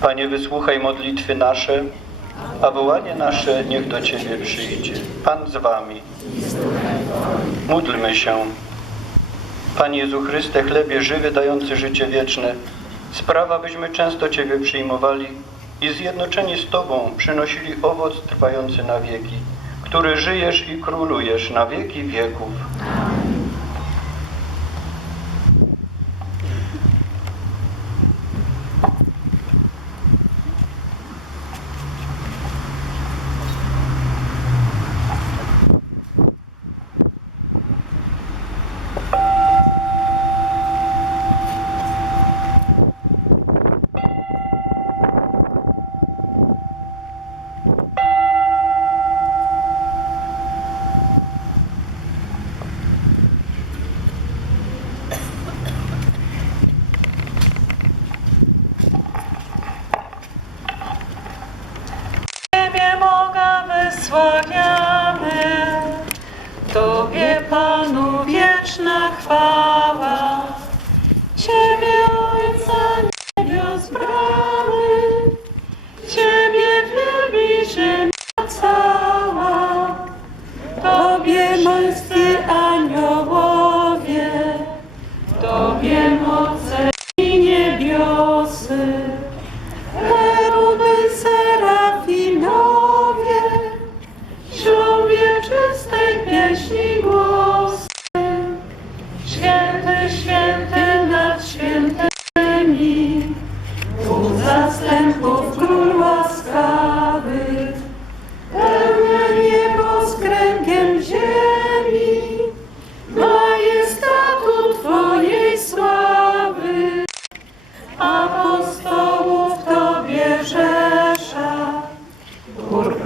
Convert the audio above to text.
Panie, wysłuchaj modlitwy nasze, a wołanie nasze niech do Ciebie przyjdzie. Pan z Wami. Módlmy się. Panie Jezu Chryste, chlebie żywy, dający życie wieczne, sprawa, byśmy często Ciebie przyjmowali i zjednoczeni z Tobą przynosili owoc trwający na wieki, który żyjesz i królujesz na wieki wieków. Ciebie Boga wysławiamy, Tobie Panu wieczna chwała. Гурк.